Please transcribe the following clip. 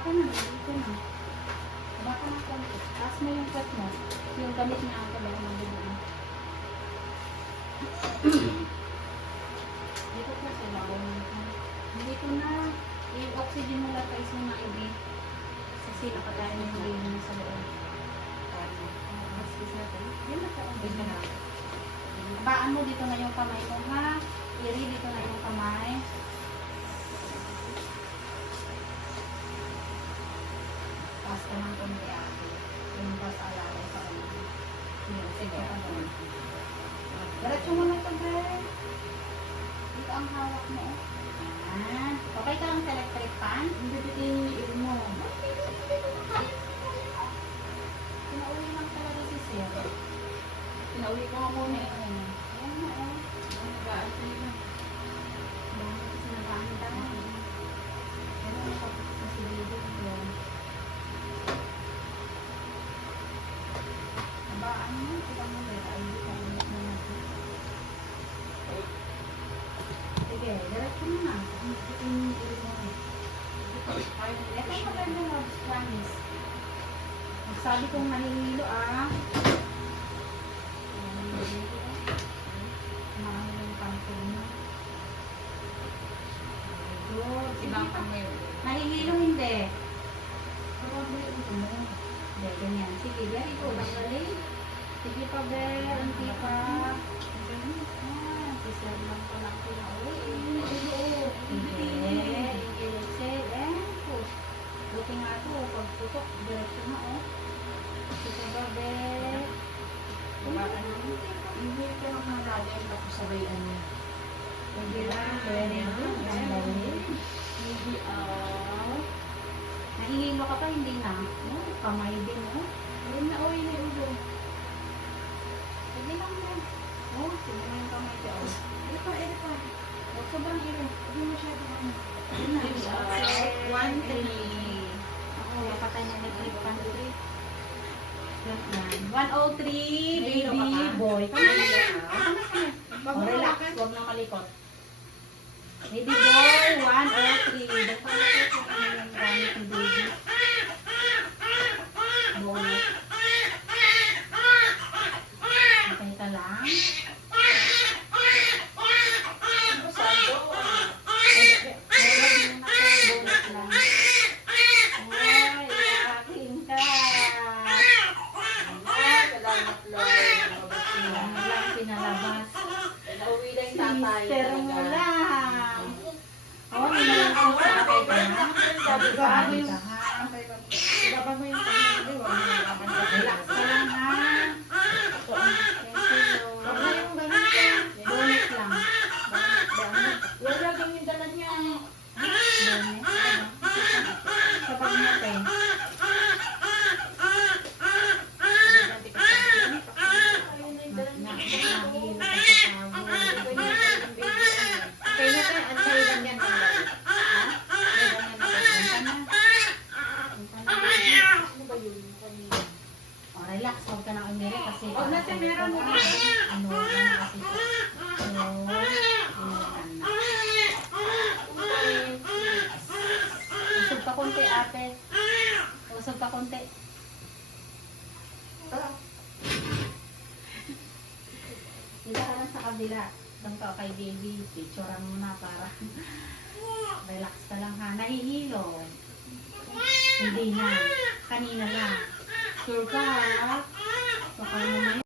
Baka na, dito na. Baka na konti. Taas mo yung cut mo. Yung gamit niya ang kabay ng dulo. Dito na sa ilaw. Dito na. Yung oxygen mo lang guys mo na ibi. Kasi nakatayin yung lilim mo sa loob. Yan na sa dito na. Baan mo dito na yung kamay mo ha. Iri dito na yung kamay. Taas ka ng konti ako. Yung pas alalay sa kanila. Sige. Diretso mo na ito, Greg. Dito ang hawak mo. Ayan. Okay ka lang sa electric fan? Hindi bitin yung iil mo. Pinauwi lang talaga si Sir. Pinauwi ko ako na yun. Ayan na, oh. Nagaan ko yun. Kasi nagaan tayo. Pero nakapit na si Lido. Nabaan mo. Ibang mo ba? Ay, ulit na natin. Sige, diretso mo na. Ang bitin yung iil mo. Ito yung maganda mo. Promise. Sabi kong manihilo Mahal yung pangkong mo. Good. Ibang kamay. Manihilo hindi. Hindi, ganyan. Sige, very good. Ang galing. Sige pa, Bel. Hindi pa. Si Sir lang pa lang pinauwi. Sige. Ilosel. Push. Buti nga ito. Pagputok, diretso na, oh. Sige pa, Bel. Hindi ko nakakalalim ako sabay ano. Sige lang. Very good. Ang galing. Hindi out. Nahihilo ka pa, hindi na. Oh, kamay din, oh. Ayun na, oy, na ulo. Sige lang mo. Oh, sige lang yung kamay ko. Ito pa. Oh, sobrang ilo. Hindi masyado ano. Yun na. Yes, Okay. 1-3. Ako, patay na nag-click pa dito. 103, baby boy. Oh, relax. Huwag na malikot. Baby boy, 103. Basta na po kung ano yung gamit ng baby. Bonus. Okay ka lang. Sando. Meron din ako, bonus lang. Ay, aking ka. Salamat, Lord. Ang lang pinalabas. Nauwi na yung tatay. Pero mo lang. Oh, minalang ko sa akin ka na. Sabi ka ha. Dapat mo yung pamilya. Relax ka lang ha. Thank you, Huwag Lord. na yung ganun ka. Bonus lang. Huwag lang yung dala niya. Bonus. Sa pagmate. Ayun na yung dala niya. Nakihilo ka sa tawag. Kaya na tayo, ano tayo ganyan ang dala? Ano ba yun? Kanina. Oh, relax, huwag ka nang umiri kasi Huwag natin meron mo. ano, yan kasi so, inulan na. Usog pa konti ate. Usog pa konti. Dila ka lang sa kabila. Doon ka kay baby. Picturean mo na para relax ka lang ha. Nahihilo. Hindi na. Kanina lang. Sure ka ha? Baka naman